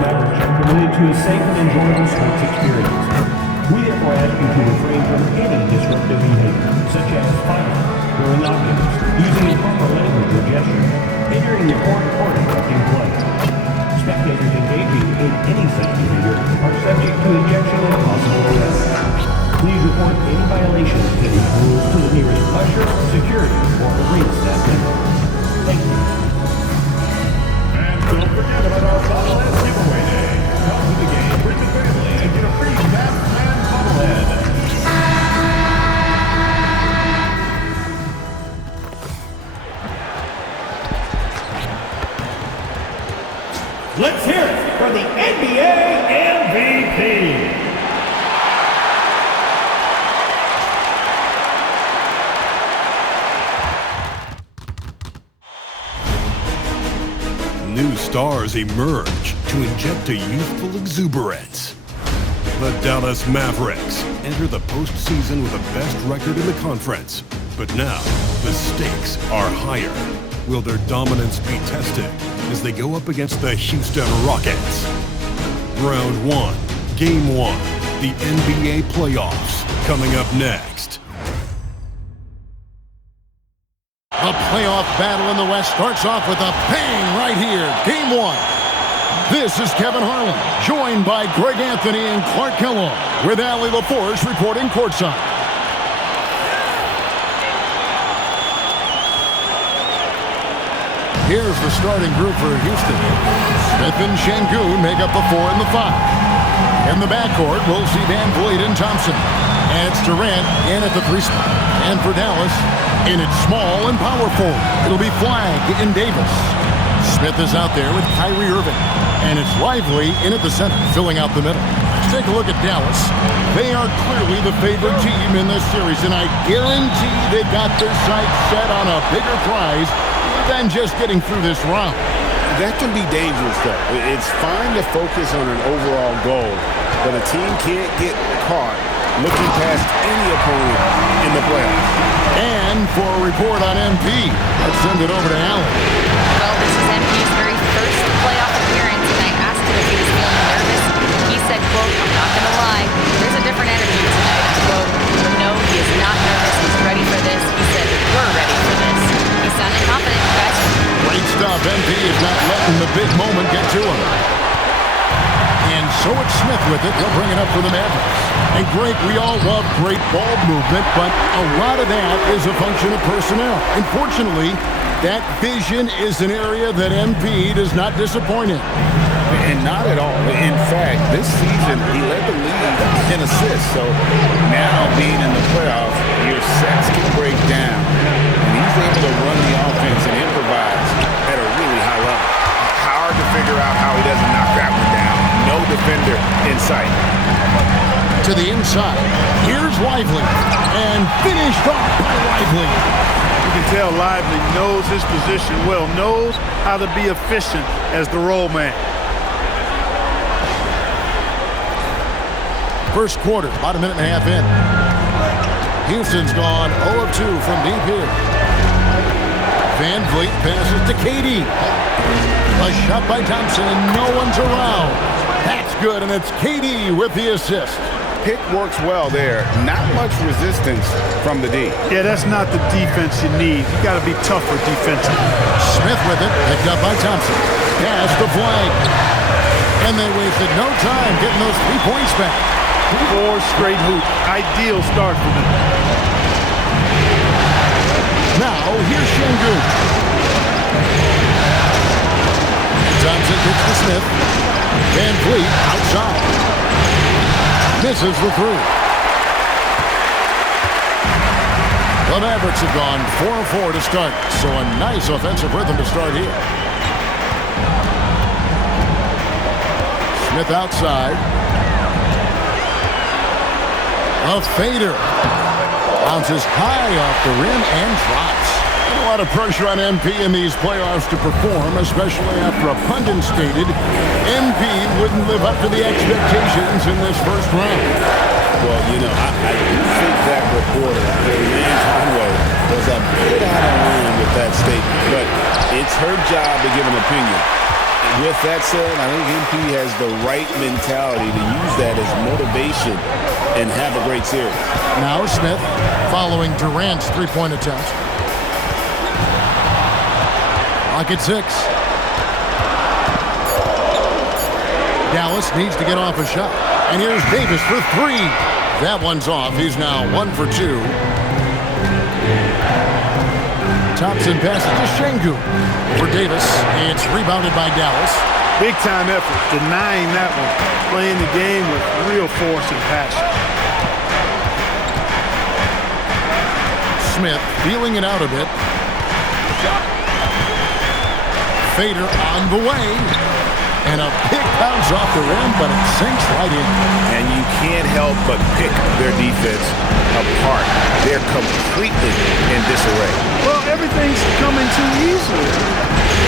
Mavericks are committed to a safe and enjoyable sports experience. We therefore ask you to refrain from any disruptive behavior, such as fighting, throwing objects, using improper language or gestures, hindering the court or interrupting play. Spectators engaging in any such behavior are subject to ejection and possible arrest. Please report any violations to these rules to the nearest usher, security, or arena staff member. Thank you. And don't forget about our bobblehead giveaway day. Come to the game, bring the family, and get a free Batman bobblehead. Let's hear it for the NBA MVP. New stars emerge to inject a youthful exuberance. The Dallas Mavericks enter the postseason with the best record in the conference. But now, the stakes are higher. Will their dominance be tested as they go up against the Houston Rockets? Round 1, Game 1, the NBA playoffs, coming up next. The playoff battle in the West starts off with a bang right here. Game 1. This is Kevin Harlan, joined by Greg Anthony and Clark Kellogg, with Allie LaForce reporting courtside. Here's the starting group for Houston. Smith and Şengün make up the 4 and the 5. In the backcourt, we'll see Van Vliet and Thompson. And it's Durant in at the 3 spot. And for Dallas, in its small and power forward, it'll be Flagg and Davis. Smith is out there with Kyrie Irving. And it's Lively in at the center, filling out the middle. Let's take a look at Dallas. They are clearly the favorite team in this series, and I guarantee they've got their sights set on a bigger prize than just getting through this round. That can be dangerous, though. It's fine to focus on an overall goal, but a team can't get caught looking past any opponent in the playoffs. And for a report on MP, let's send it over to Allen. Well, this is MP's very first playoff appearance, and I asked him if he was feeling nervous. He said, quote, "I'm not going to lie, there's a different energy tonight." Quote, "No, he is not nervous. He's ready for this." He said, "We're ready for this." He sounded confident, guys. Great stuff. MP is not letting the big moment get to him. And so it's Smith with it. He'll bring it up for the Mavericks. And great, we all love great ball movement, but a lot of that is a function of personnel. Unfortunately, that vision is an area that MP does not disappoint in. And not at all. In fact, this season, he led the league in assists. So now being in the playoffs, your sets can break down. And he's able to run the offense and improvise at a really high level. Hard to figure out how he doesn't knock that one down. No defender in sight. To the inside. Here's Lively. And finished off by Lively. You can tell Lively knows his position well, knows how to be efficient as the roll man. First quarter, about a minute and a half in. Houston's gone 0 of 2 from deep here. Van Vliet passes to KD. A shot by Thompson, and no one's around. That's good, and it's KD with the assist. Pick works well there. Not much resistance from the D. Yeah, that's not the defense you need. You got to be tougher defensively. Smith with it, picked up by Thompson. Pass to Flagg. And they wasted no time getting those 3 points back. 4 straight hoops. Ideal start for them. Now, here's Şengün. Thompson kicks to Smith. Van Vliet outside. Misses the 3. The Mavericks have gone 4-4 to start, so a nice offensive rhythm to start here. Smith outside. A fader. Bounces high off the rim and drops. A lot of pressure on MP in these playoffs to perform, especially after a pundit stated MP wouldn't live up to the expectations in this first round. Well, you know, I do think that reporter, Lynn Conway, was a bit out of line with that statement, but it's her job to give an opinion. With that said, I think MP has the right mentality to use that as motivation and have a great series. Now Smith following Durant's three-point attempt. Lock at 6. Dallas needs to get off a shot. And here's Davis for 3. That one's off. He's now 1 for 2. Thompson passes to Şengün for Davis. It's rebounded by Dallas. Big time effort, denying that one. Playing the game with real force and passion. Smith feeling it out a bit. Fader on the way. And a big bounce off the rim, but it sinks right in. And you can't help but pick their defense apart. They're completely in disarray. Well, everything's coming too easily.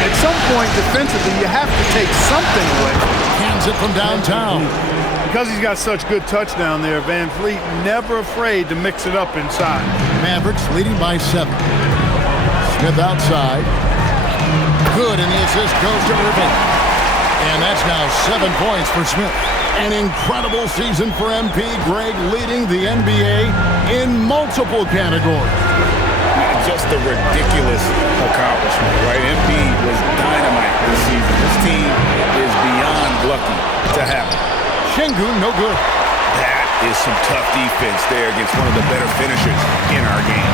At some point, defensively, you have to take something away. Hands it from downtown. Because he's got such good touch down there, Van Vliet never afraid to mix it up inside. Mavericks leading by 7. Smith outside. Good, and the assist goes to Irving. And that's now 7 points for Smith. An incredible season for MP. Greg leading the NBA in multiple categories. Just a ridiculous accomplishment, right? MP was dynamite this season. This team is beyond lucky to have him. Şengün, no good. That is some tough defense there against one of the better finishers in our game.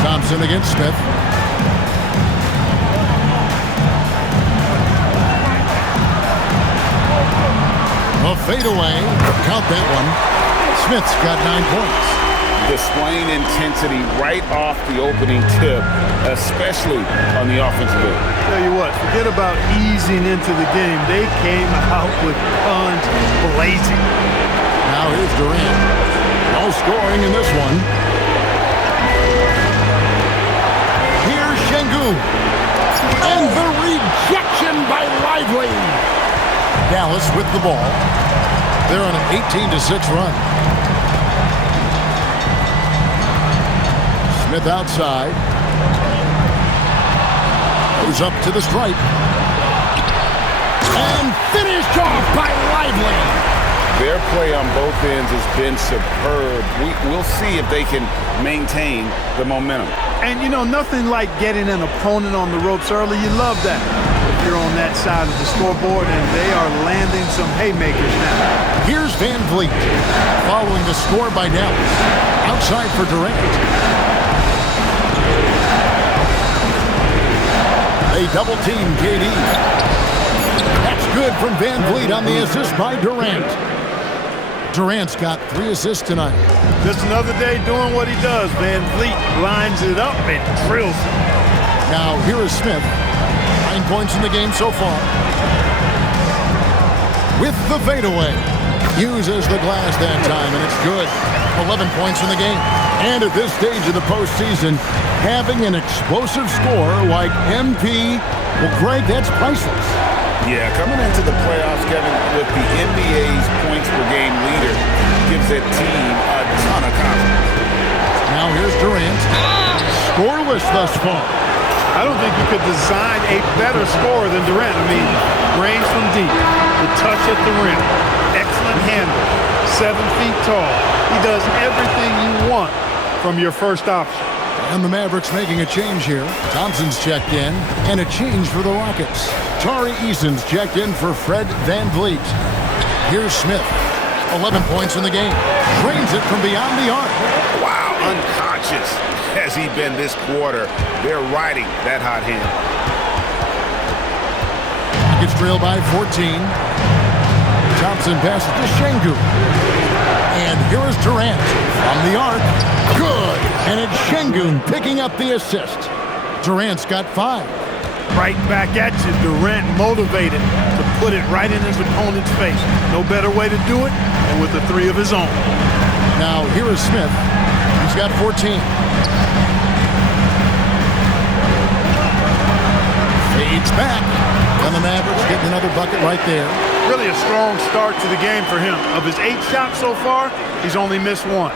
Thompson against Smith. A fadeaway. Count that one. Smith's got 9 points. Displaying intensity right off the opening tip, especially on the offensive end. Tell you what, forget about easing into the game. They came out with guns blazing. Now here's Durant. No scoring in this one. Here's Şengün. And the rejection by Lively. Dallas with the ball. They're on an 18-6 run. Smith outside. Goes up to the stripe. And finished off by Lively. Their play on both ends has been superb. We'll see if they can maintain the momentum. And, you know, nothing like getting an opponent on the ropes early. You love that. You're on that side of the scoreboard, and they are landing some haymakers now. Here's Van Vliet following the score by Dallas. Outside for Durant. They double team KD. That's good from Van Vliet on the assist by Durant. Durant's got 3 assists tonight. Just another day doing what he does. Van Vliet lines it up and drills it. Now here is Smith. 9 points in the game so far. With the fadeaway. Uses the glass that time, and it's good. 11 points in the game. And at this stage of the postseason, having an explosive score like MP, well, Greg, that's priceless. Yeah, coming into the playoffs, Kevin, with the NBA's points per game leader gives that team a ton of confidence. Now here's Durant. Scoreless thus far. I don't think you could design a better scorer than Durant. I mean, range from deep, the touch at the rim, excellent handle, 7 feet tall. He does everything you want from your first option. And the Mavericks making a change here. Thompson's checked in, and a change for the Rockets. Tari Eason's checked in for Fred Van Vliet. Here's Smith. 11 points in the game. Drains it from beyond the arc. Wow, unconscious has he been this quarter. They're riding that hot hand. Gets trailed by 14. Thompson passes to Şengün. And here is Durant from the arc. Good. And it's Şengün picking up the assist. Durant's got 5. Right back at you. Durant motivated to put it right in his opponent's face. No better way to do it than with the 3 of his own. Now here is Smith. He's got 14. Fades back. And the Mavericks getting another bucket right there. Really a strong start to the game for him. Of his 8 shots so far, he's only missed 1.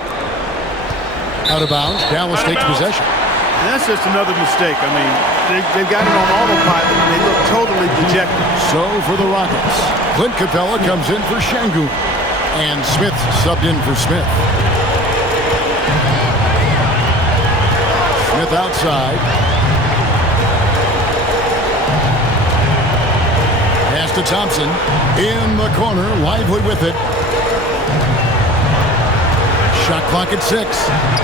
Out of bounds. Dallas takes possession. And that's just another mistake. I mean, they've got it on autopilot, and they look totally dejected. So for the Rockets, Clint Capella comes in for Şengün, and Smith subbed in for Smith. Smith outside. Pass to Thompson. In the corner, Lively with it. Shot clock at 6.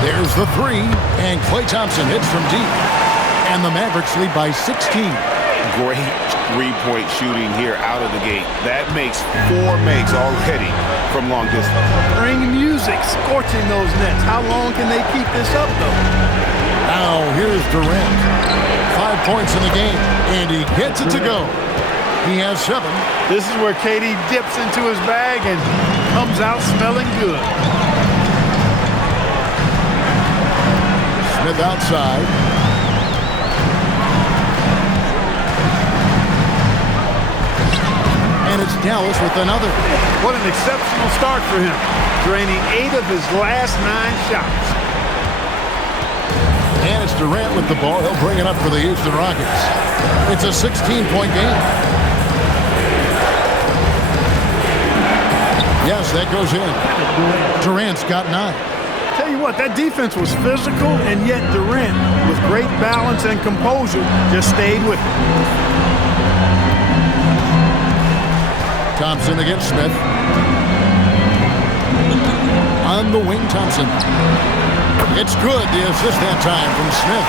There's the 3, and Klay Thompson hits from deep. And the Mavericks lead by 16. Great three-point shooting here out of the gate. That makes 4 makes already from long distance. Bring music, scorching those nets. How long can they keep this up, though? Now here's Durant. 5 points in the game, and he gets it to go. He has 7. This is where KD dips into his bag and comes out smelling good. Smith outside. And it's Dallas with another. What an exceptional start for him, draining 8 of his last 9 shots. And it's Durant with the ball. He'll bring it up for the Houston Rockets. It's a 16-point game. Yes, that goes in. Durant's got 9. Tell you what, that defense was physical, and yet Durant, with great balance and composure, just stayed with it. Thompson against Smith. On the wing, Thompson. It's good, the assist that time from Smith.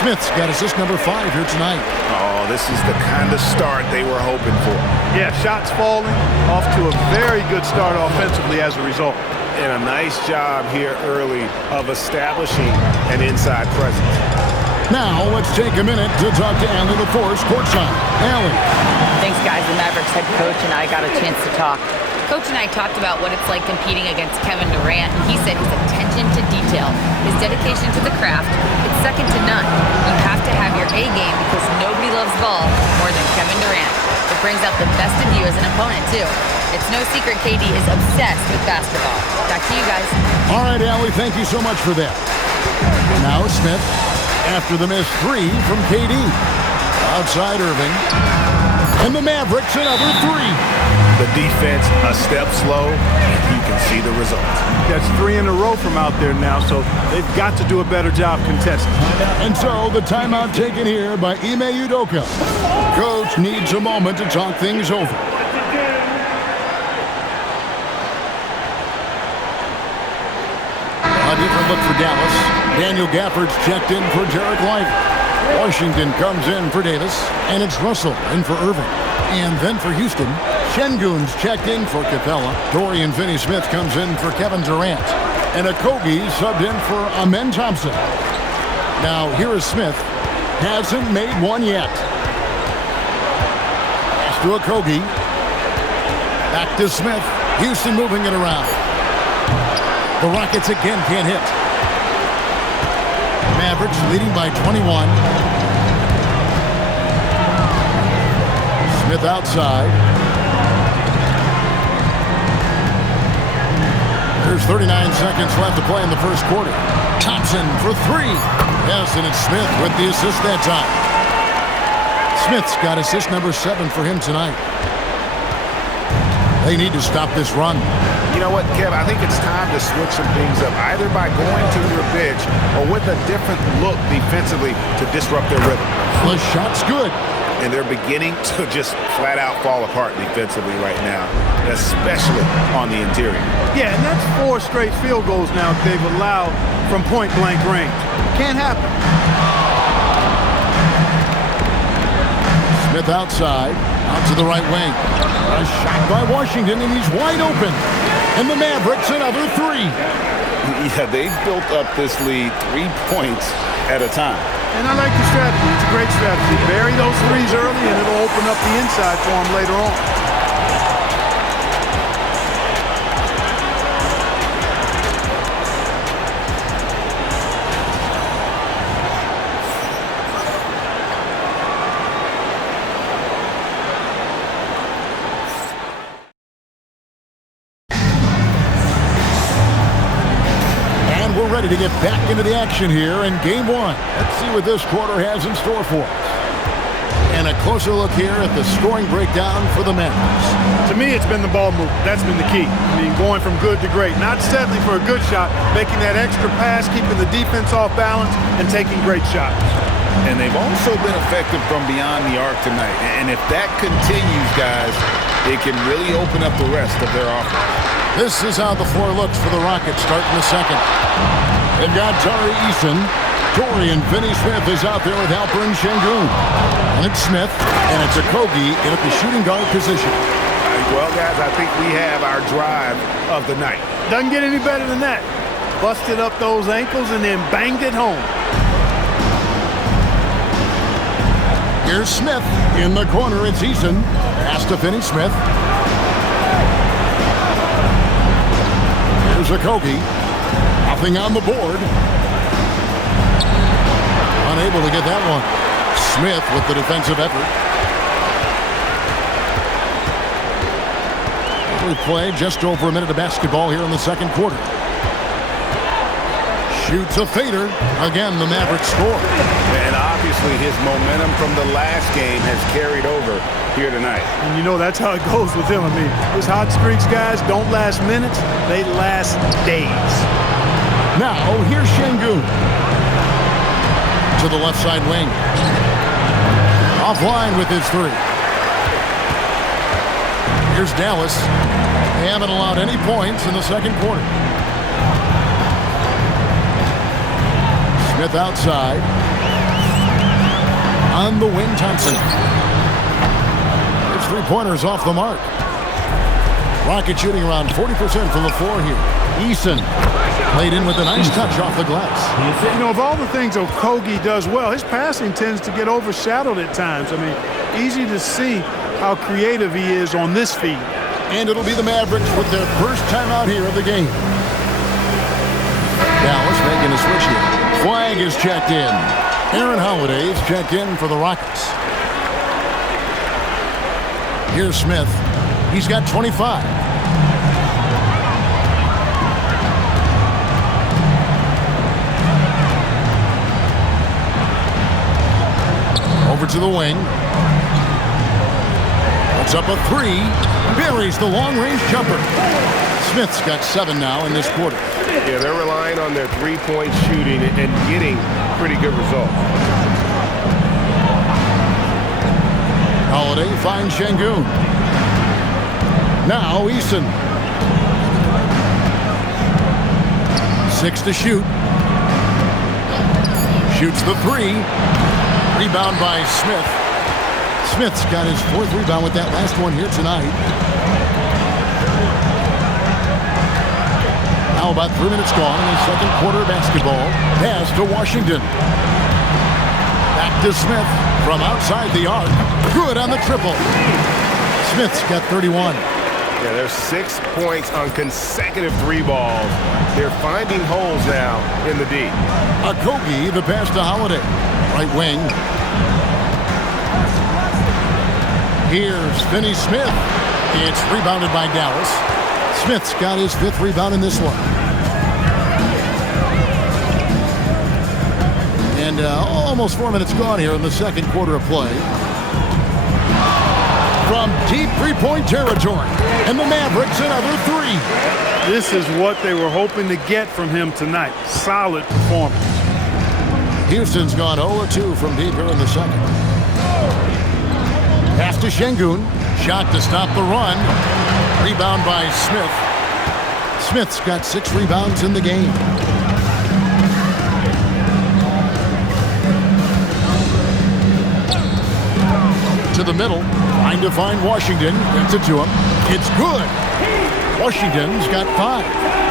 Smith's got assist number 5 here tonight. Oh, this is the kind of start they were hoping for. Yeah, shots falling, off to a very good start offensively as a result. And a nice job here early of establishing an inside presence. Now let's take a minute to talk to Allie LaForce courtside. Allie. Thanks, guys. The Mavericks head coach and I got a chance to talk. Coach and I talked about what it's like competing against Kevin Durant, and he said his attention to detail, his dedication to the craft, it's second to none. You have to have your A game because nobody loves ball more than Kevin Durant. It brings out the best of you as an opponent, too. It's no secret KD is obsessed with basketball. Back to you guys. All right, Allie, thank you so much for that. Now Smith after the missed 3 from KD. Outside Irving. And the Mavericks another 3. The defense a step slow, and you can see the results. That's 3 in a row from out there now, so they've got to do a better job contesting. And so the timeout taken here by Ime Udoka. Coach needs a moment to talk things over. A different look for Dallas. Daniel Gafford's checked in for Derek Lively. Washington comes in for Davis, and it's Russell in for Irving. And then for Houston, Şengün's checked in for Capella. Dorian Finney-Smith comes in for Kevin Durant. And Okogie subbed in for Amen Thompson. Now here is Smith. Hasn't made one yet. Pass to Okogie. Back to Smith. Houston moving it around. The Rockets again can't hit. Mavericks leading by 21. Smith outside. There's 39 seconds left to play in the first quarter. Thompson for 3. Yes, and it's Smith with the assist that time. Smith's got assist number 7 for him tonight. They need to stop this run. You know what, Kev? I think it's time to switch some things up, either by going to your bench or with a different look defensively to disrupt their rhythm. The shot's good. And they're beginning to just flat out fall apart defensively right now, especially on the interior. Yeah, and that's 4 straight field goals now they've allowed from point-blank range. Can't happen. Smith outside, out to the right wing. A shot by Washington, and he's wide open. And the Mavericks another 3. Yeah, they've built up this lead 3 points at a time. And I like the strategy. It's a great strategy. Bury those threes early, and it'll open up the inside for them later on. ready to get back into the action here in game one. Let's see what this quarter has in store for us. And a closer look here at the scoring breakdown for the Mavericks. To me, it's been the ball movement. That's been the key. I mean, going from good to great. Not settling for a good shot, making that extra pass, keeping the defense off balance, and taking great shots. And they've also been effective from beyond the arc tonight. And if that continues, guys, it can really open up the rest of their offense. This is how the floor looks for the Rockets starting the second. They've got Tari Eason. Dorian Finney-Smith is out there with Alperen Sengun. And it's Smith, and it's Okogie in at the shooting guard position. Well, guys, I think we have our drive of the night. Doesn't get any better than that. Busted up those ankles and then banged it home. Here's Smith in the corner. It's Eason. Pass to Finney-Smith. Here's Okogie. Nothing on the board. Unable to get that one. Smith with the defensive effort. We play just over a minute of basketball here in the second quarter. Shoots a fader. Again, the Mavericks score. And obviously his momentum from the last game has carried over here tonight. And you know that's how it goes with him. I mean, his hot streaks, guys, don't last minutes. They last days. Now, here's Sengun. To the left side wing. Offline with his three. Here's Dallas. They haven't allowed any points in the second quarter. Smith outside. On the wing, Thompson. His three-pointers off the mark. Rocket shooting around 40% from the floor here. Eason played in with a nice touch off the glass. You know, of all the things Okogie does well, his passing tends to get overshadowed at times. I mean, easy to see how creative he is on this feed. And it'll be the Mavericks with their first time out here of the game. Dallas making a switch here. Flag is checked in. Aaron Holiday is checked in for the Rockets. Here's Smith. He's got 25. Over to the wing. Puts up a three. Buries the long-range jumper. Smith's got 7 now in this quarter. Yeah, they're relying on their three-point shooting and getting pretty good results. Holiday finds Sengun. Now Eason. 6 to shoot. Shoots the three. Rebound by Smith. Smith's got his 4th rebound with that last one here tonight. Now about 3 minutes gone in the second quarter of basketball. Pass to Washington. Back to Smith from outside the arc. Good on the triple. Smith's got 31. Yeah, there's 6 points on consecutive three balls. They're finding holes now in the D. Okogie, the pass to Holiday. Right wing. Here's Finney-Smith. It's rebounded by Dallas. Smith's got his 5th rebound in this one. And almost 4 minutes gone here in the second quarter of play. From deep three-point territory. And the Mavericks another three. This is what they were hoping to get from him tonight. Solid performance. Houston's gone 0-2 from deep here in the second. Pass to Sengun. Shot to stop the run. Rebound by Smith. Smith's got 6 rebounds in the game. To the middle. Trying to find Washington. Gets it to him. It's good. Washington's got 5.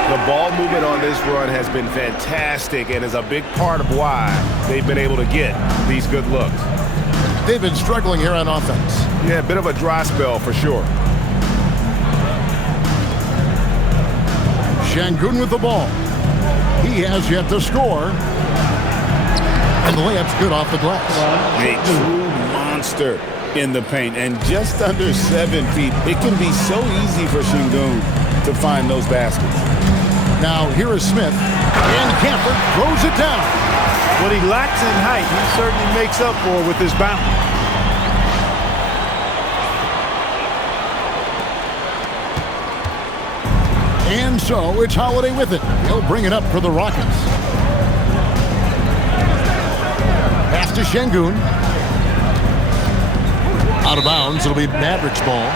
The ball movement on this run has been fantastic and is a big part of why they've been able to get these good looks. They've been struggling here on offense. Yeah, a bit of a dry spell for sure. Sengun with the ball. He has yet to score. And the layup's good off the glass. A true monster in the paint. And just under 7 feet, it can be so easy for Sengun to find those baskets. Now here is Smith, and Gafford throws it down. What he lacks in height, he certainly makes up for with his bounce. And so it's Holiday with it. He'll bring it up for the Rockets. Pass to Şengün. Out of bounds. It'll be Mavericks ball.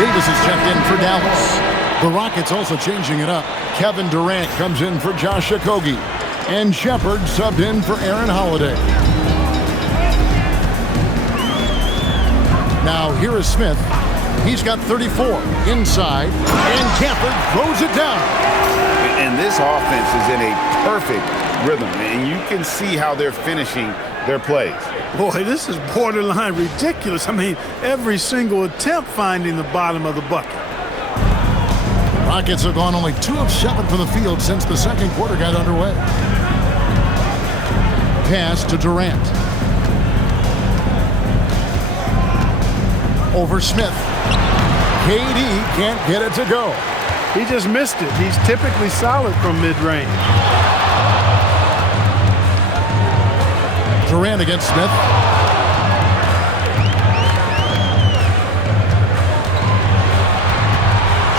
Davis is checked in for Dallas. The Rockets also changing it up. Kevin Durant comes in for Josh Okogie. And Shepherd subbed in for Aaron Holiday. Now here is Smith. He's got 34 inside, and Gafford throws it down. And this offense is in a perfect rhythm, and you can see how they're finishing their plays. Boy, this is borderline ridiculous. I mean, every single attempt finding the bottom of the bucket. Rockets have gone only 2 of 7 from the field since the second quarter got underway. Pass to Durant. Over Smith. KD can't get it to go. He just missed it. He's typically solid from mid-range. Durant against Smith.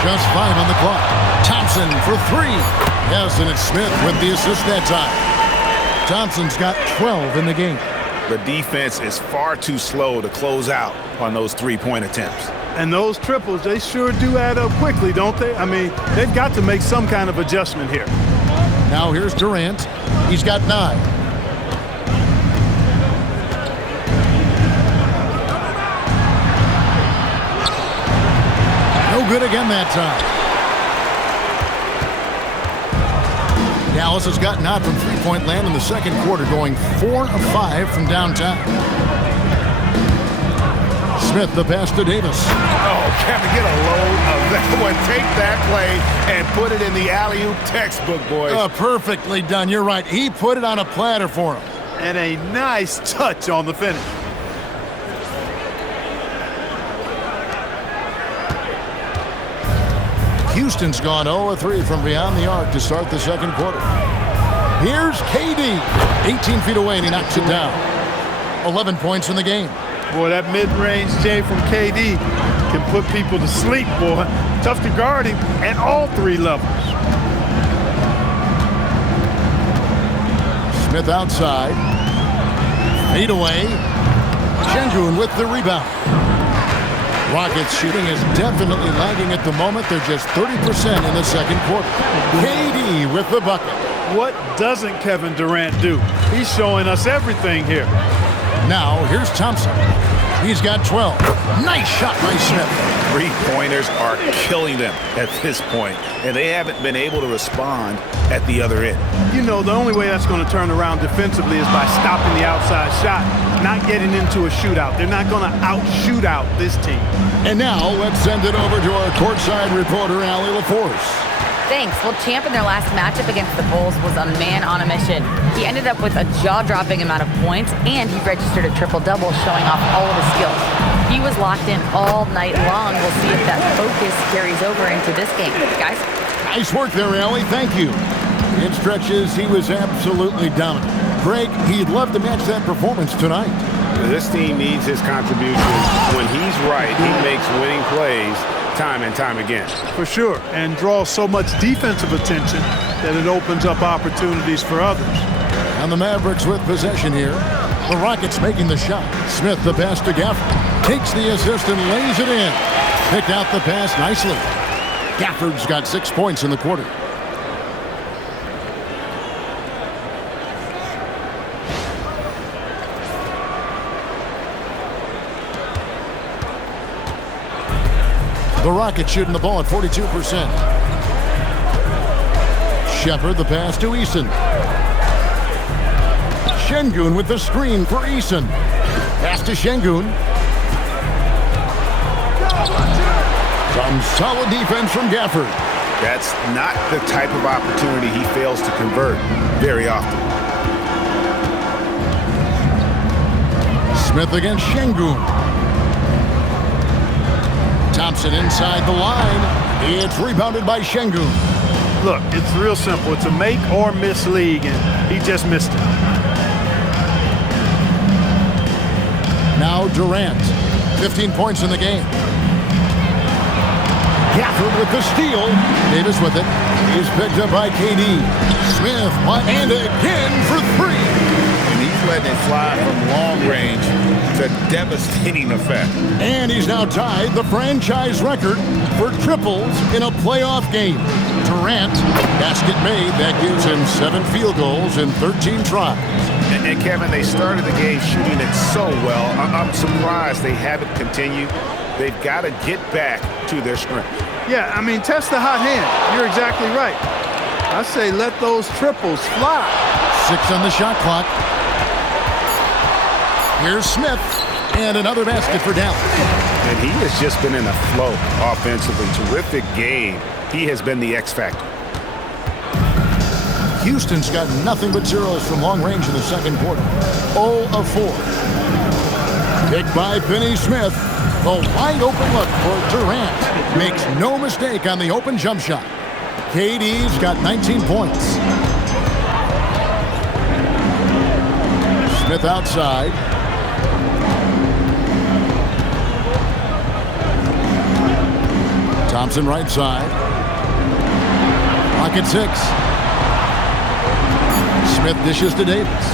Just 5 on the clock. Thompson for 3. Yes, and it's Smith with the assist that time. Thompson's got 12 in the game. The defense is far too slow to close out on those three-point attempts. And those triples, they sure do add up quickly, don't they? I mean, they've got to make some kind of adjustment here. Now here's Durant. He's got 9. No good again that time. Dallas has gotten out from three-point land in the second quarter, going 4 of 5 from downtown. Smith, the pass to Davis. Oh, Kevin, get a load of that one. Take that play and put it in the alley-oop textbook, boys. Perfectly done. You're right. He put it on a platter for him. And a nice touch on the finish. Houston's gone 0-3 from beyond the arc to start the second quarter. Here's KD. 18 feet away, and he knocks it down. 11 points in the game. Boy, that mid-range J from KD can put people to sleep, boy. Tough to guard him at all 3 levels. Smith outside. Fade away. Şengün with the rebound. Rockets shooting is definitely lagging at the moment. They're just 30% in the second quarter. KD with the bucket. What doesn't Kevin Durant do? He's showing us everything here. Now, here's Thompson. He's got 12. Nice shot by Smith. Three-pointers are killing them at this point, and they haven't been able to respond at the other end. You know, the only way that's going to turn around defensively is by stopping the outside shot, not getting into a shootout. They're not going to out-shoot out this team. And now, let's send it over to our courtside reporter, Allie LaForce. Thanks. Well, Champ in their last matchup against the Bulls was a man on a mission. He ended up with a jaw-dropping amount of points, and he registered a triple-double, showing off all of his skills. He was locked in all night long. We'll see if that focus carries over into this game. Guys? Nice work there, Allie. Thank you. In stretches, he was absolutely dominant. Greg, he'd love to match that performance tonight. This team needs his contribution. When he's right, he makes winning plays time and time again. For sure, and draws so much defensive attention that it opens up opportunities for others. And the Mavericks with possession here. The Rockets making the shot. Smith the pass to Gafford. Takes the assist and lays it in. Picked out the pass nicely. Gafford's got 6 points in the quarter. The Rockets shooting the ball at 42%. Shepherd the pass to Eason. Şengün with the screen for Eason. Pass to Şengün. Some solid defense from Gafford. That's not the type of opportunity he fails to convert very often. Smith against Şengün. Thompson inside the line. It's rebounded by Şengün. Look, it's real simple. It's a make or miss league, and he just missed it. Now Durant, 15 points in the game. Gafford with the steal. Davis with it. He's picked up by KD. Smith, and again for three. And he's letting it fly from long range to devastating effect. And he's now tied the franchise record for triples in a playoff game. Durant, basket made. That gives him 7 field goals in 13 tries. And Kevin, they started the game shooting it so well. I'm surprised they haven't continued. They've got to get back to their strength. Yeah, I mean, test the hot hand. You're exactly right. I say let those triples fly. 6 on the shot clock. Here's Smith, and another basket for Dallas. And he has just been in a flow offensively. Terrific game. He has been the X factor. Houston's got nothing but zeros from long range in the second quarter. 0 of 4. Picked by Finney Smith. A wide open look for Durant. Makes no mistake on the open jump shot. KD's got 19 points. Smith outside. Thompson right side. Rocket 6. Smith dishes to Davis.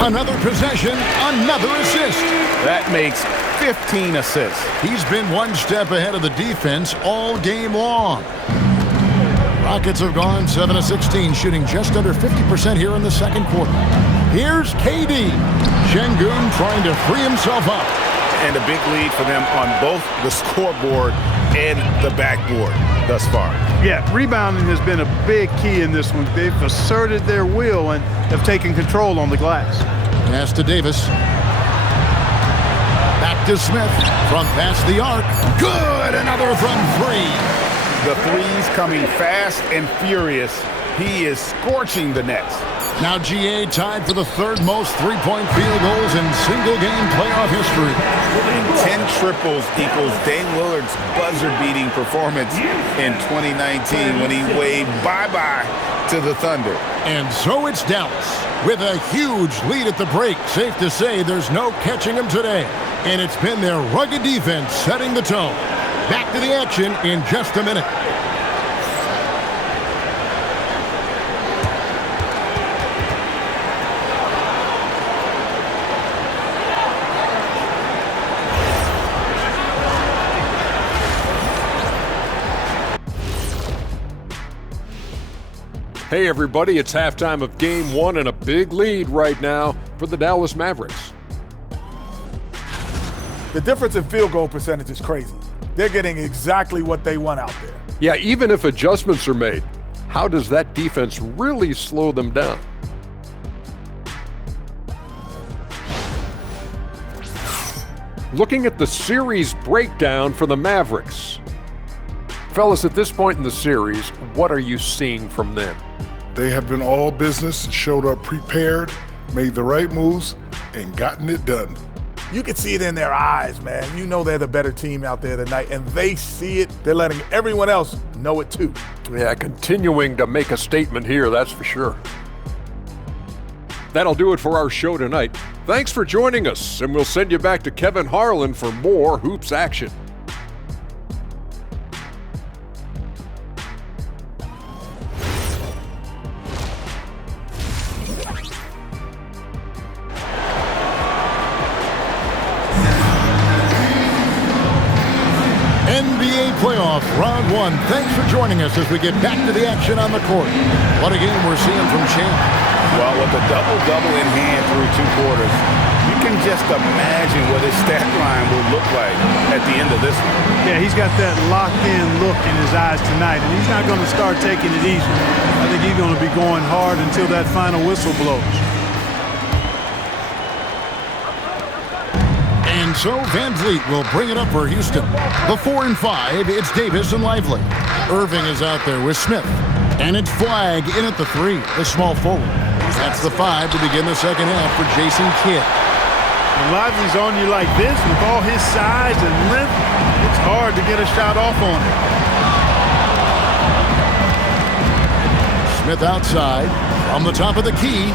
Another possession, another assist. That makes 15 assists. He's been one step ahead of the defense all game long. Rockets have gone 7 of 16, shooting just under 50% here in the second quarter. Here's KD. Şengün trying to free himself up. And a big lead for them on both the scoreboard and the backboard thus far. Yeah, rebounding has been a big key in this one. They've asserted their will and have taken control on the glass. Pass to Davis. Back to Smith from past the arc. Good, another from 3. The threes coming fast and furious. He is scorching the nets. Now GA tied for the third most three-point field goals in single-game playoff history. And 10 triples equals Dame Lillard's buzzer-beating performance in 2019 when he waved bye-bye to the Thunder. And so it's Dallas with a huge lead at the break. Safe to say there's no catching them today. And it's been their rugged defense setting the tone. Back to the action in just a minute. Hey everybody, it's halftime of Game 1 and a big lead right now for the Dallas Mavericks. The difference in field goal percentage is crazy. They're getting exactly what they want out there. Yeah, even if adjustments are made, how does that defense really slow them down? Looking at the series breakdown for the Mavericks. Fellas, at this point in the series, what are you seeing from them? They have been all business, showed up prepared, made the right moves, and gotten it done. You can see it in their eyes, man. You know they're the better team out there tonight, and they see it. They're letting everyone else know it too. Yeah, continuing to make a statement here, that's for sure. That'll do it for our show tonight. Thanks for joining us, and we'll send you back to Kevin Harlan for more Hoops action. Playoff round 1. Thanks for joining us as we get back to the action on the court. What a game we're seeing from Champ. Well, with a double-double in hand through 2 quarters, you can just imagine what his stat line will look like at the end of this one. Yeah, he's got that locked-in look in his eyes tonight, and he's not going to start taking it easy. I think he's going to be going hard until that final whistle blows. And so Van Vliet will bring it up for Houston. The 4 and 5, it's Davis and Lively. Irving is out there with Smith. And it's Flagg in at the 3, the small forward. That's the 5 to begin the second half for Jason Kidd. When Lively's on you like this with all his size and length, it's hard to get a shot off on it. Smith outside from the top of the key.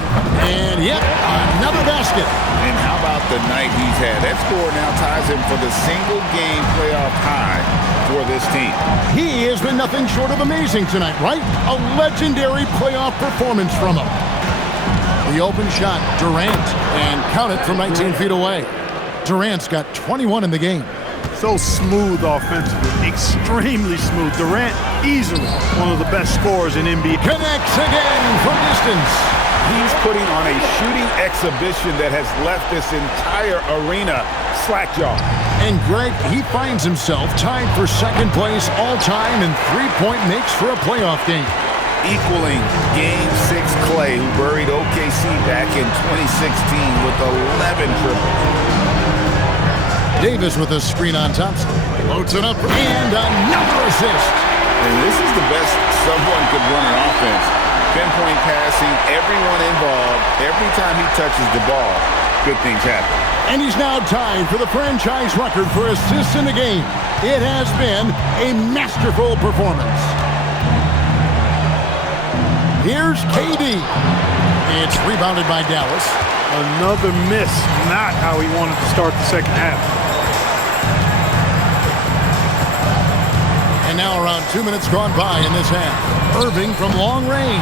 And, yep, another basket. And how about the night he's had? That score now ties him for the single-game playoff high for this team. He has been nothing short of amazing tonight, right? A legendary playoff performance from him. The open shot, Durant, and count it from 19 feet away. Durant's got 21 in the game. So smooth offensively, extremely smooth. Durant, easily one of the best scorers in NBA. Connects again from distance. He's putting on a shooting exhibition that has left this entire arena slack-jawed. And Greg, he finds himself tied for second place all-time in three-point makes for a playoff game. Equaling Game 6 Clay, who buried OKC back in 2016 with 11 triples. Davis with a screen on Thompson. Loads it up and another assist. And this is the best someone could run an offense. Pinpoint passing, everyone involved. Every time he touches the ball, good things happen. And he's now tied for the franchise record for assists in the game. It has been a masterful performance. Here's KD. It's rebounded by Dallas. Another miss, not how he wanted to start the second half. And now around 2 minutes gone by in this half. Irving from long range.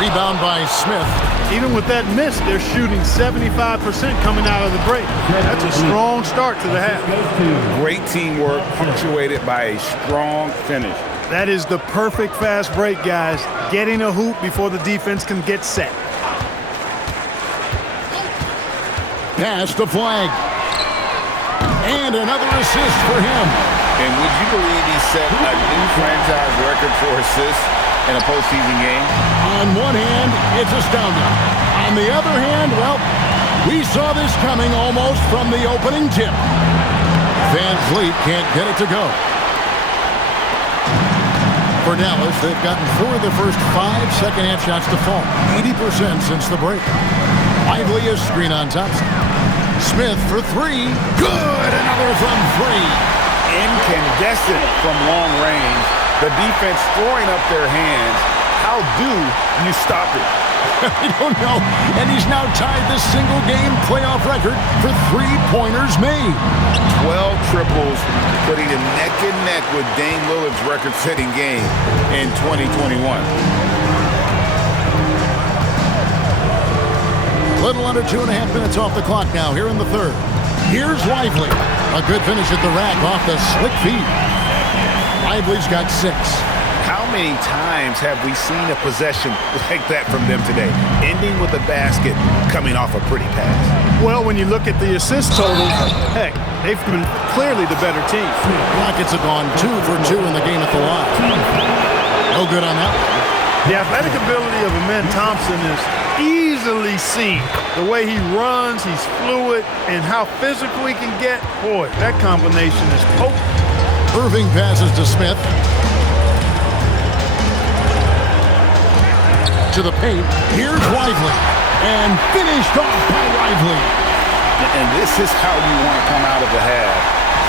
Rebound by Smith. Even with that miss, they're shooting 75% coming out of the break. That's a strong start to the half. Great teamwork punctuated by a strong finish. That is the perfect fast break, guys. Getting a hoop before the defense can get set. Pass the flag. And another assist for him. And would you believe he set a new franchise record for assists in a postseason game? On one hand, it's astounding. On the other hand, well, we saw this coming almost from the opening tip. Van Vliet can't get it to go. For Dallas, they've gotten 4 of the first 5 second-half shots to fall. 80% since the break. Lively a screen on Thompson. Smith for 3. Good! Another from 3. Incandescent from long range. The defense throwing up their hands. How do you stop it? I don't know. And he's now tied the single-game playoff record for three-pointers made. 12 triples, putting him neck and neck with Dame Lillard's record-setting game in 2021. Little under 2.5 minutes off the clock now here in the third. Here's Lively. A good finish at the rack off the slick feed. Lively's got 6. How many times have we seen a possession like that from them today? Ending with a basket, coming off a pretty pass. Well, when you look at the assist totals, heck, they've been clearly the better team. Rockets have gone 2 for 2 in the game at the line. No good on that one. The athletic ability of Amen Thompson is easily seen. The way he runs, he's fluid, and how physical he can get. Boy, that combination is potent. Irving passes to Smith. To the paint. Here's Lively. And finished off by Lively. And this is how you want to come out of the half.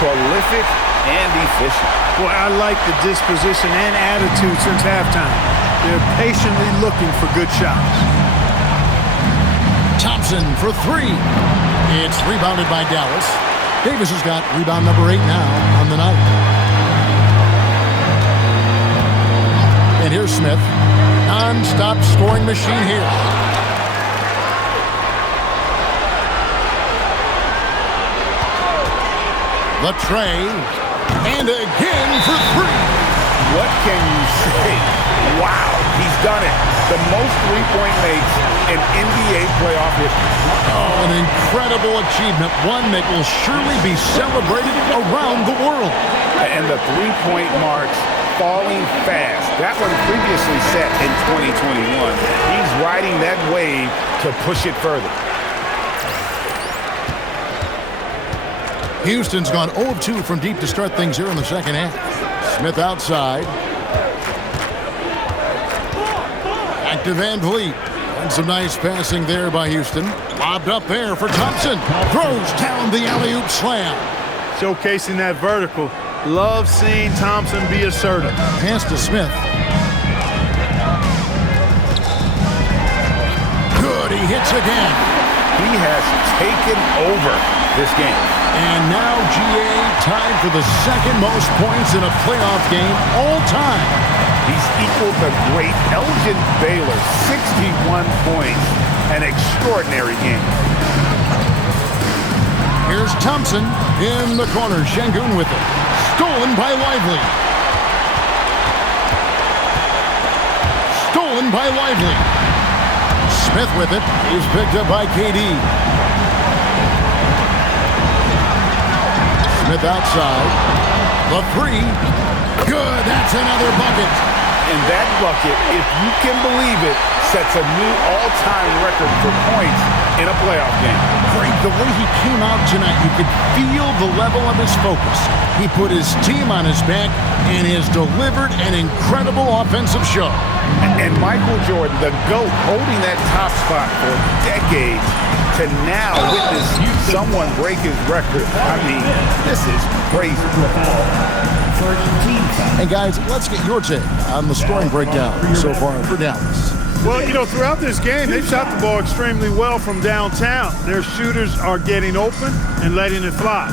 Prolific and efficient. Boy, I like the disposition and attitude since halftime. They're patiently looking for good shots. Thompson for 3. It's rebounded by Dallas. Davis has got rebound number 8 now on the night. And here's Smith. Non-stop scoring machine here. The tray. And again for 3. What can you say? Wow, he's done it. The most three-point makes in NBA playoff history. Oh, an incredible achievement. One that will surely be celebrated around the world. And the three-point marks falling fast. That one previously set in 2021. He's riding that wave to push it further. Houston's gone 0 of 2 from deep to start things here in the second half. Smith outside. Back to Van Vliet. And some nice passing there by Houston. Lobbed up there for Thompson. Throws down the alley-oop slam. Showcasing that vertical. Love seeing Thompson be assertive. Pass to Smith. Good, he hits again. He has taken over this game. And now GA tied for the second most points in a playoff game all time. He's equaled the great Elgin Baylor, 61 points, an extraordinary game. Here's Thompson in the corner. Şengün with it. Stolen by Lively. Stolen by Lively. Smith with it. He's picked up by KD. Smith outside. The three. Good. That's another bucket. And that bucket, if you can believe it, sets a new all-time record for points in a playoff game. Greg, the way he came out tonight, you could feel the level of his focus. He put his team on his back and has delivered an incredible offensive show. And Michael Jordan, the GOAT, holding that top spot for decades, to now witness someone break his record. I mean, this is crazy. Hey guys, let's get your take on the scoring breakdown so far for Dallas. Well, you know, throughout this game, they've shot the ball extremely well from downtown. Their shooters are getting open and letting it fly.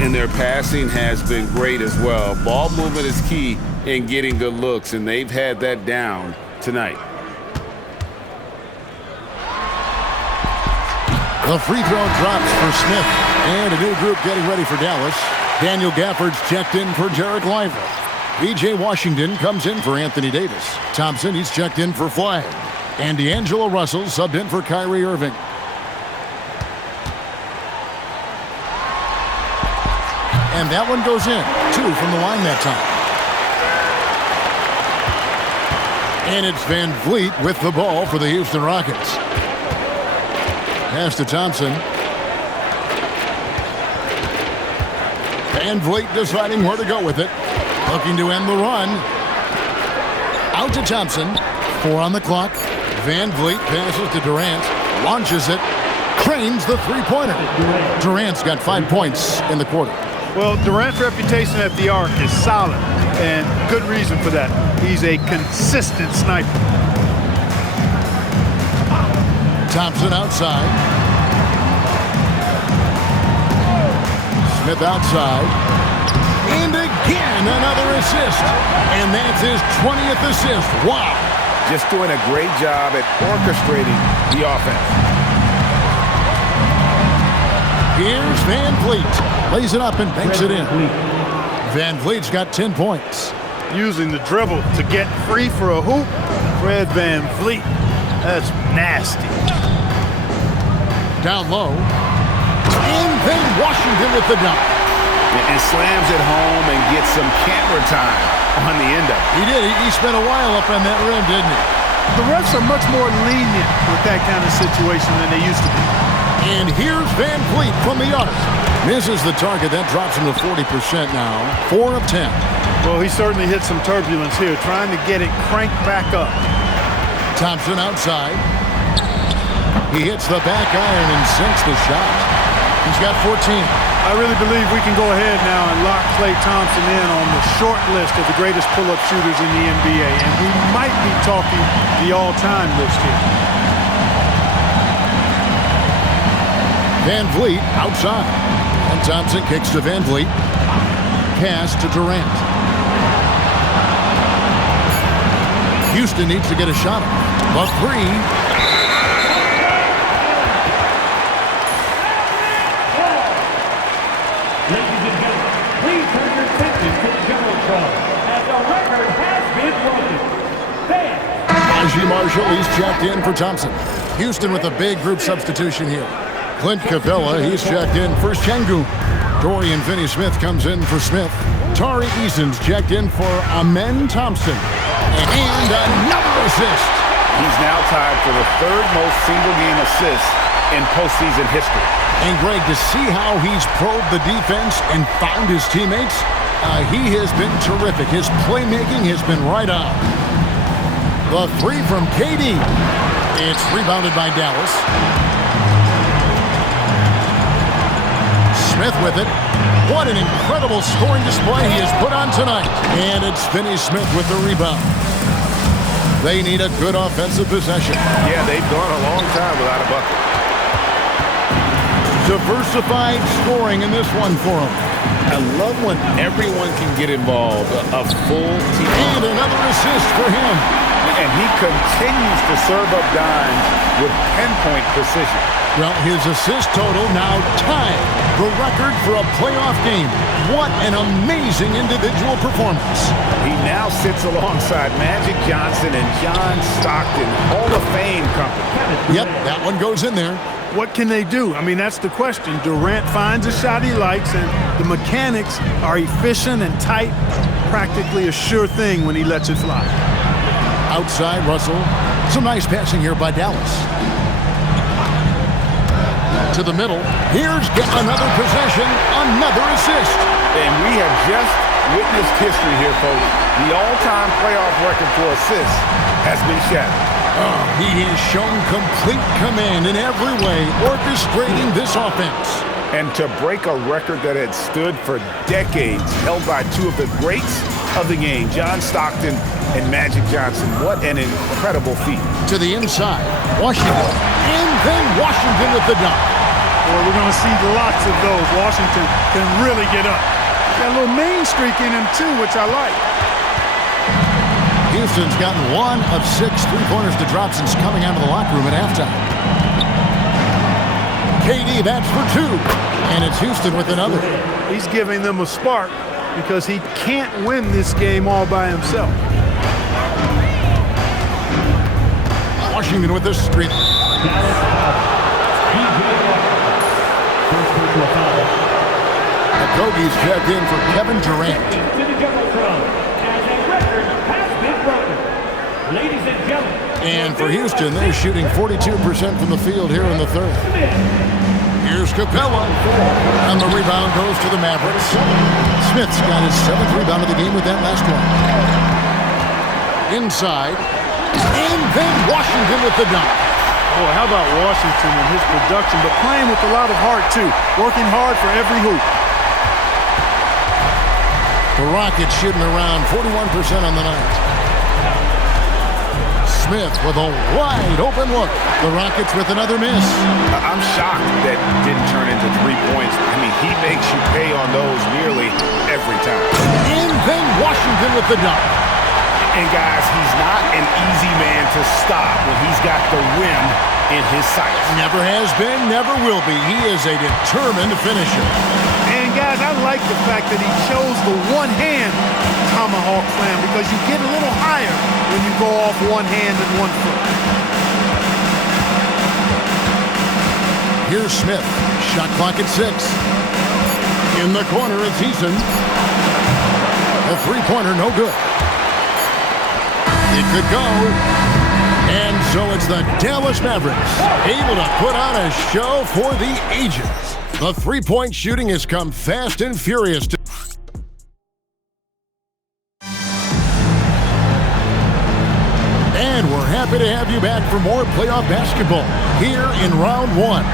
And their passing has been great as well. Ball movement is key in getting good looks, and they've had that down tonight. The free throw drops for Smith. And a new group getting ready for Dallas. Daniel Gafford's checked in for Derek Lively. B.J. Washington comes in for Anthony Davis. Thompson, he's checked in for Flagg. And D'Angelo Russell subbed in for Kyrie Irving. And that one goes in. 2 from the line that time. And it's Van Vliet with the ball for the Houston Rockets. Pass to Thompson. Van Vliet deciding where to go with it. Looking to end the run. Out to Thompson. 4 on the clock. Van Vliet passes to Durant. Launches it. Cranes the three-pointer. Durant's got 5 points in the quarter. Well, Durant's reputation at the arc is solid, and good reason for that. He's a consistent sniper. Thompson outside. Smith outside. And again, another assist. And that's his 20th assist. Wow. Just doing a great job at orchestrating the offense. Here's Van Vliet. Lays it up and banks it in. Van Vliet's got 10 points. Using the dribble to get free for a hoop. Fred Van Vliet. That's nasty. Down low. And then Washington with the dunk. And slams it home and gets some camera time on the end of it. He did. He spent a while up on that rim, didn't he? The refs are much more lenient with that kind of situation than they used to be. And here's Van Vliet from the arc. Misses the target. That drops him to 40% now. 4 of 10. Well, he certainly hit some turbulence here, trying to get it cranked back up. Thompson outside. He hits the back iron and sinks the shot. He's got 14. I really believe we can go ahead now and lock Klay Thompson in on the short list of the greatest pull-up shooters in the NBA. And we might be talking the all-time list here. Van Vliet outside. And Thompson kicks to Van Vliet. Pass to Durant. Houston needs to get a shot. The three. Ladies and gentlemen, please turn your attention to the Jumbotron as the record has been broken. Najee Marshall, he's checked in for Thompson. Houston with a big group substitution here. Clint Capella, he's checked in for Şengün. Dorian Finney-Smith comes in for Smith. Tari Eason's checked in for Amen Thompson. And another assist. He's now tied for the 3rd most single-game assists in postseason history. And Greg, to see how he's probed the defense and found his teammates, he has been terrific. His playmaking has been right on. The three from KD. It's rebounded by Dallas. Smith with it. What an incredible scoring display he has put on tonight. And it's Finney Smith with the rebound. They need a good offensive possession. Yeah, they've gone a long time without a bucket. Diversified scoring in this one for him. I love when everyone can get involved, a full team. And another assist for him. And he continues to serve up dimes with pinpoint precision. Well, his assist total now tied the record for a playoff game. What an amazing individual performance. He now sits alongside Magic Johnson and John Stockton, Hall of Fame company. Yep, that one goes in there. What can they do? I mean, that's the question. Durant finds a shot he likes, and the mechanics are efficient and tight. Practically a sure thing when he lets it fly. Outside, Russell. Some nice passing here by Dallas. To the middle. Here's another possession, another assist. And we have just witnessed history here, folks. The all-time playoff record for assists has been shattered. He has shown complete command in every way, orchestrating this offense. And to break a record that had stood for decades, held by two of the greats of the game, John Stockton and Magic Johnson. What an incredible feat. To the inside, Washington. And then Washington with the dunk. Boy, we're going to see lots of those. Washington can really get up. Got a little main streak in him, too, which I like. Houston's gotten 1 of 6 three-pointers to drop since coming out of the locker room at halftime. KD bats for 2, and it's Houston with another. He's giving them a spark because he can't win this game all by himself. Washington with the streak. Okogie's checked in for Kevin Durant. And for Houston, they're shooting 42% from the field here in the third. Here's Capella. And the rebound goes to the Mavericks. Smith's got his 7th rebound of the game with that last one. Inside. And then Washington with the dunk. Boy, how about Washington and his production, but playing with a lot of heart, too. Working hard for every hoop. The Rockets shooting around 41% on the night. Smith with a wide open look. The Rockets with another miss. I'm shocked that didn't turn into 3 points. I mean, he makes you pay on those nearly every time. And then Washington with the dunk. And guys, he's not an easy man to stop when he's got the rim in his sights. Never has been, never will be. He is a determined finisher. And guys, I like the fact that he chose the one-hand tomahawk slam because you get a little higher when you go off one hand and 1 foot. Here's Smith. Shot clock at 6. In the corner, it's Eason. A three-pointer, no good. It could go. And so it's the Dallas Mavericks able to put on a show for the ages. The three-point shooting has come fast and furious. And we're happy to have you back for more playoff basketball here in round 1.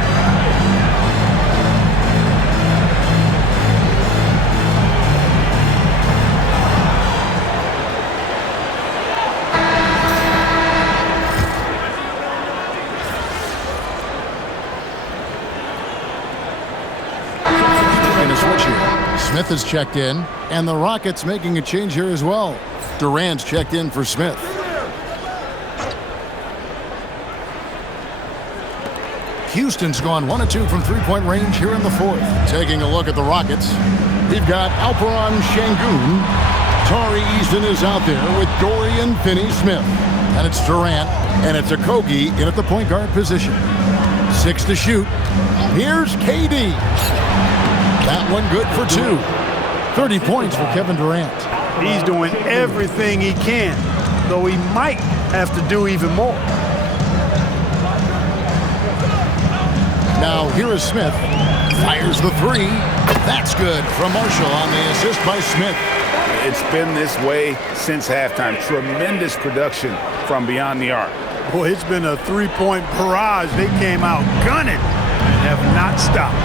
Smith has checked in, and the Rockets making a change here as well. Durant's checked in for Smith. Houston's gone 1 of 2 from three-point range here in the 4th. Taking a look at the Rockets, we've got Alperen Şengün. Tari Eason is out there with Dorian Finney-Smith. And it's Durant, and it's Okogie in at the point guard position. 6 to shoot. Here's KD. That one good for 2. 30 points for Kevin Durant. He's doing everything he can, though he might have to do even more. Now here is Smith. Fires the 3. That's good from Marshall on the assist by Smith. It's been this way since halftime. Tremendous production from beyond the arc. Boy, it's been a three-point barrage. They came out gunning and have not stopped.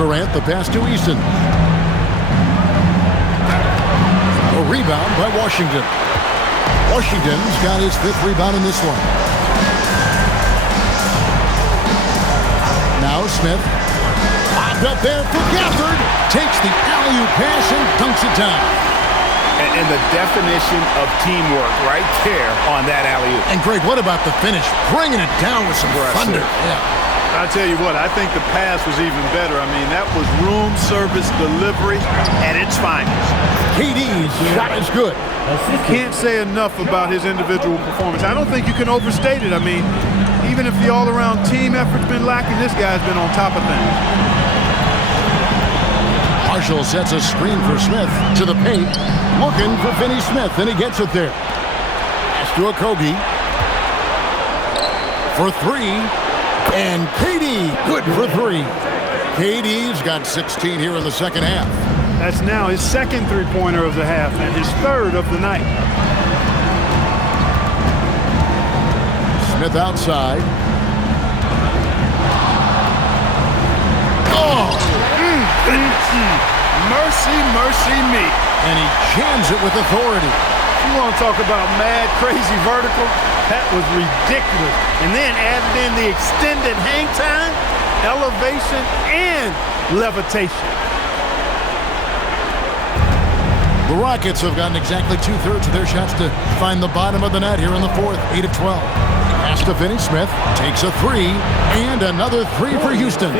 Durant, the pass to Eason. A rebound by Washington. Washington's got his 5th rebound in this one. Now Smith. Lobbed up there for Gafford. Takes the alley-oop pass and dunks it down. And the definition of teamwork right there on that alley-oop. And Greg, what about the finish? Bringing it down with some thunder. Yeah. I tell you what, I think the pass was even better. I mean, that was room service delivery at its finest. KD's shot is good. Can't say enough about his individual performance. I don't think you can overstate it. I mean, even if the all-around team effort's been lacking, this guy's been on top of things. Marshall sets a screen for Smith to the paint, looking for Finney Smith, and he gets it there. Pass to Okogie. For 3, and KD, good for 3. KD's got 16 here in the second half. That's now his 2nd three-pointer of the half and his 3rd of the night. Smith outside. Oh! Mercy, mercy me. And he jams it with authority. You want to talk about mad, crazy vertical? That was ridiculous. And then added in the extended hang time, elevation, and levitation. The Rockets have gotten exactly 2/3 of their shots to find the bottom of the net here in the 4th, 8 of 12. Pass to Finney Smith, takes a 3, and another 3 for Houston.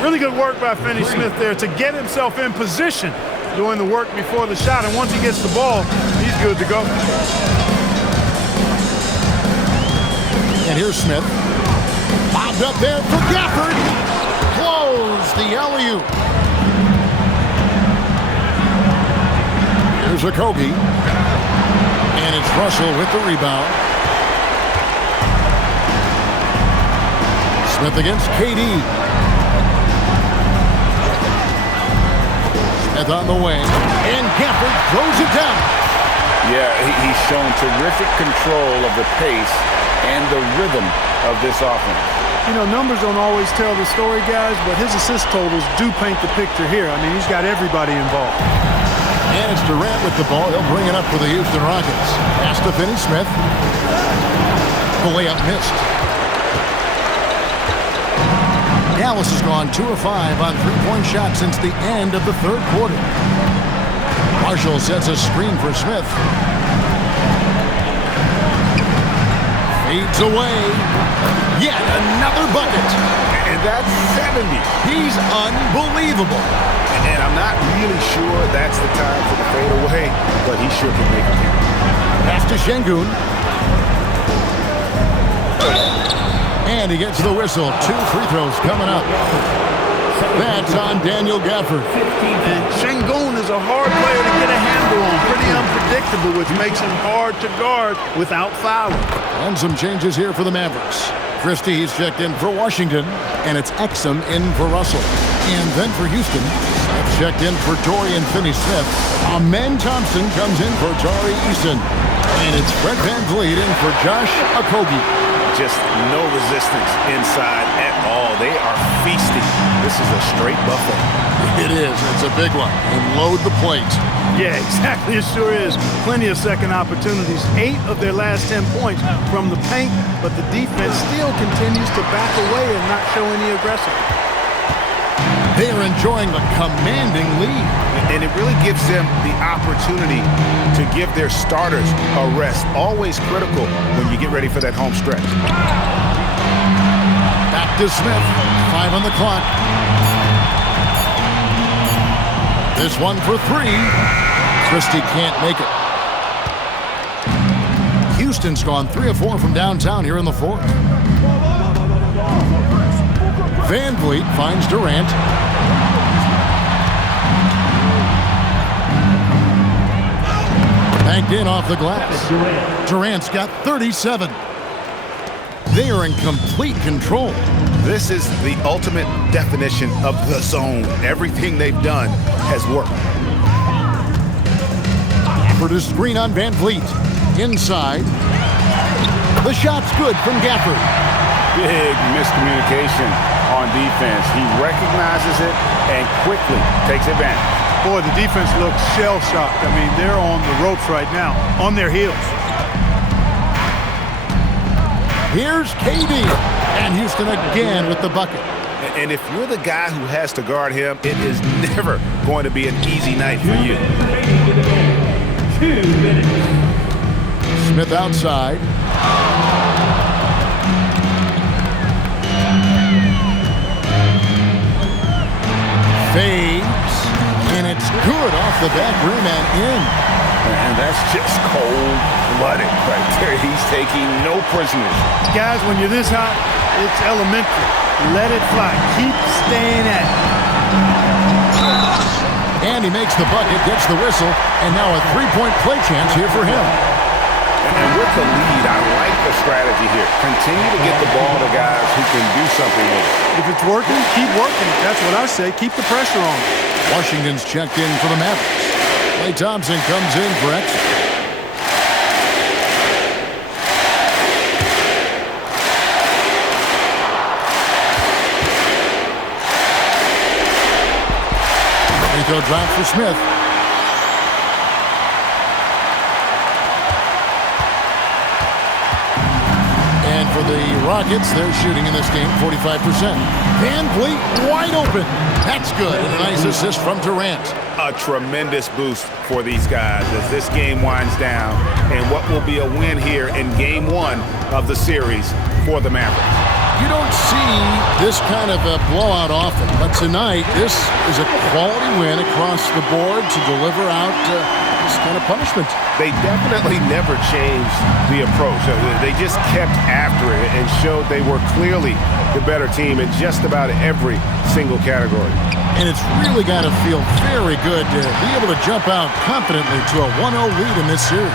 Really good work by Finney Smith there to get himself in position, doing the work before the shot, and once he gets the ball, he's good to go. And here's Smith. Bobbed up there for Gafford. Close the alley-oop. Here's Okogie. And it's Russell with the rebound. Smith against KD. Smith on the wing. And Gafford throws it down. Yeah, he's shown terrific control of the pace and the rhythm of this offense. You know, numbers don't always tell the story, guys, but his assist totals do paint the picture here. I mean, he's got everybody involved. And it's Durant with the ball. He'll bring it up for the Houston Rockets. Pass to Finney Smith. The layup missed. Dallas has gone 2 of 5 on 3-point shots since the end of the 3rd quarter. Marshall sets a screen for Smith. Fades away. Yet another bucket. And that's 70. He's unbelievable. And I'm not really sure that's the time for the fadeaway, but he sure can make it count. Pass to Şengün. And he gets the whistle. 2 free throws coming up. That's on Daniel Gafford. And Şengün is a hard player to get a handle on. Pretty unpredictable, which makes him hard to guard without fouling. And some changes here for the Mavericks. Christie's checked in for Washington, and it's Exum in for Russell. And then for Houston, Smith checked in for Dorian Finney-Smith. Amen Thompson comes in for Tari Eason. And it's Fred VanVleet in for Josh Okogie. Just no resistance inside at all. They are feasting. This is a straight buffet. It is. It's a big one. And load the plate. Yeah, exactly. It sure is. Plenty of second opportunities. 8 of their last 10 points from the paint, but the defense still continues to back away and not show any aggression. They are enjoying the commanding lead. And it really gives them the opportunity to give their starters a rest. Always critical when you get ready for that home stretch. Back to Smith. 5 on the clock. This one for 3. Christie can't make it. Houston's gone 3 of 4 from downtown here in the 4th. VanVleet finds Durant. Banked in off the glass. Durant's got 37. They are in complete control. This is the ultimate definition of the zone. Everything they've done has worked. For the screen on VanVleet. Inside. The shot's good from Gafford. Big miscommunication on defense. He recognizes it and quickly takes advantage. Boy, the defense looks shell-shocked. I mean, they're on the ropes right now, on their heels. Here's KD, and Houston again with the bucket. And if you're the guy who has to guard him, it is never going to be an easy night for you. 2 minutes. Smith outside. Fades, and it's good off the back rim and in. And that's just cold-blooded right there. He's taking no prisoners. Guys, when you're this hot, it's elementary. Let it fly. Keep staying at it. And he makes the bucket, gets the whistle, and now a three-point play chance here for him. And with the lead, I like the strategy here. Continue to get the ball to guys who can do something with it. If it's working, keep working. That's what I say. Keep the pressure on. Washington's checked in for the Mavericks. Klay Thompson comes in for extra. Free throw drop for Smith. And for the Rockets, they're shooting in this game 45%. Van Vliet wide open. That's good. And a nice assist from Durant. A tremendous boost for these guys as this game winds down and what will be a win here in game 1 of the series for the Mavericks. You don't see this kind of a blowout often, but tonight this is a quality win across the board to deliver out this kind of punishment. They definitely never changed the approach. They just kept after it and showed they were clearly the better team in just about every single category. And it's really got to feel very good to be able to jump out confidently to a 1-0 lead in this series.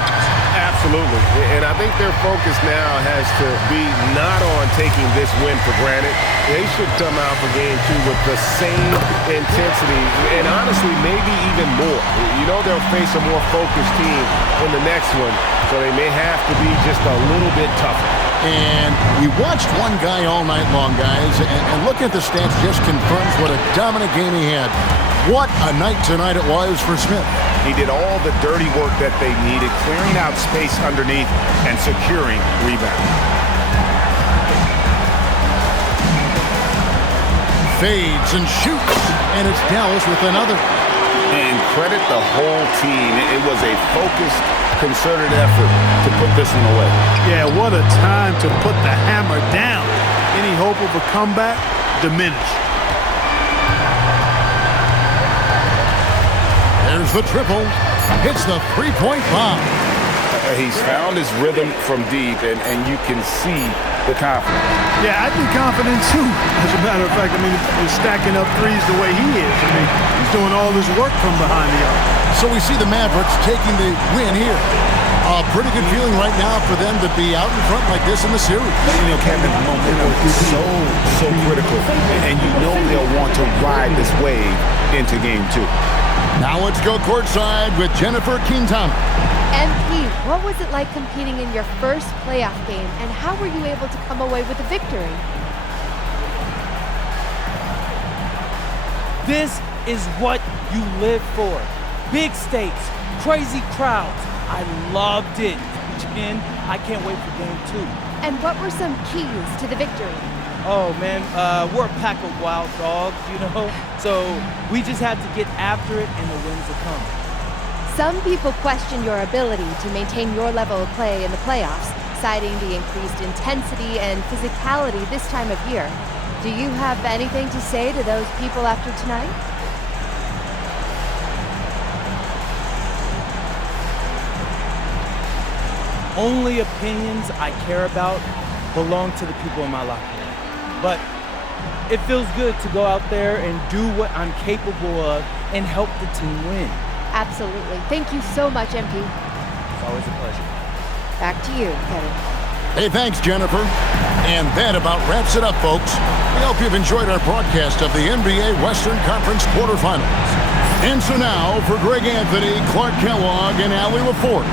Absolutely. And I think their focus now has to be not on taking this win for granted. They should come out for game 2 with the same intensity and honestly maybe even more. You know they'll face a more focused team in the next one, so they may have to be just a little bit tougher. And we watched one guy all night long, guys, and looking at the stats just confirms what a dominant game he had. What a night tonight it was for Smith. He did all the dirty work that they needed, clearing out space underneath and securing rebounds. Fades and shoots, and it's Dallas with another. And credit the whole team. It was a focused, concerted effort to put this one away. Yeah, what a time to put the hammer down. Any hope of a comeback diminished. There's the triple. Hits the three-point bomb. He's found his rhythm from deep, and you can see the confidence. Yeah, I'd be confident too. As a matter of fact, I mean, if you're stacking up threes the way he is, I mean, he's doing all this work from behind the arc. So we see the Mavericks taking the win here. A pretty good feeling right now for them to be out in front like this in the series. You know, Kevin, momentum is so critical, and you know they'll want to ride this wave into game 2. Now let's go courtside with Jennifer Quintana. MP, what was it like competing in your first playoff game, and how were you able to come away with a victory? This is what you live for. Big stakes, crazy crowds. I loved it. Jen, I can't wait for game 2. And what were some keys to the victory? Oh man, we're a pack of wild dogs, you know? So we just had to get after it and the wins will come. Some people question your ability to maintain your level of play in the playoffs, citing the increased intensity and physicality this time of year. Do you have anything to say to those people after tonight? Only opinions I care about belong to the people in my locker room. But it feels good to go out there and do what I'm capable of and help the team win. Absolutely. Thank you so much, MP. It's always a pleasure. Back to you, Kevin. Hey, thanks, Jennifer. And that about wraps it up, folks. We hope you've enjoyed our broadcast of the NBA Western Conference quarterfinals. And so now, for Greg Anthony, Clark Kellogg, and Allie LaForce,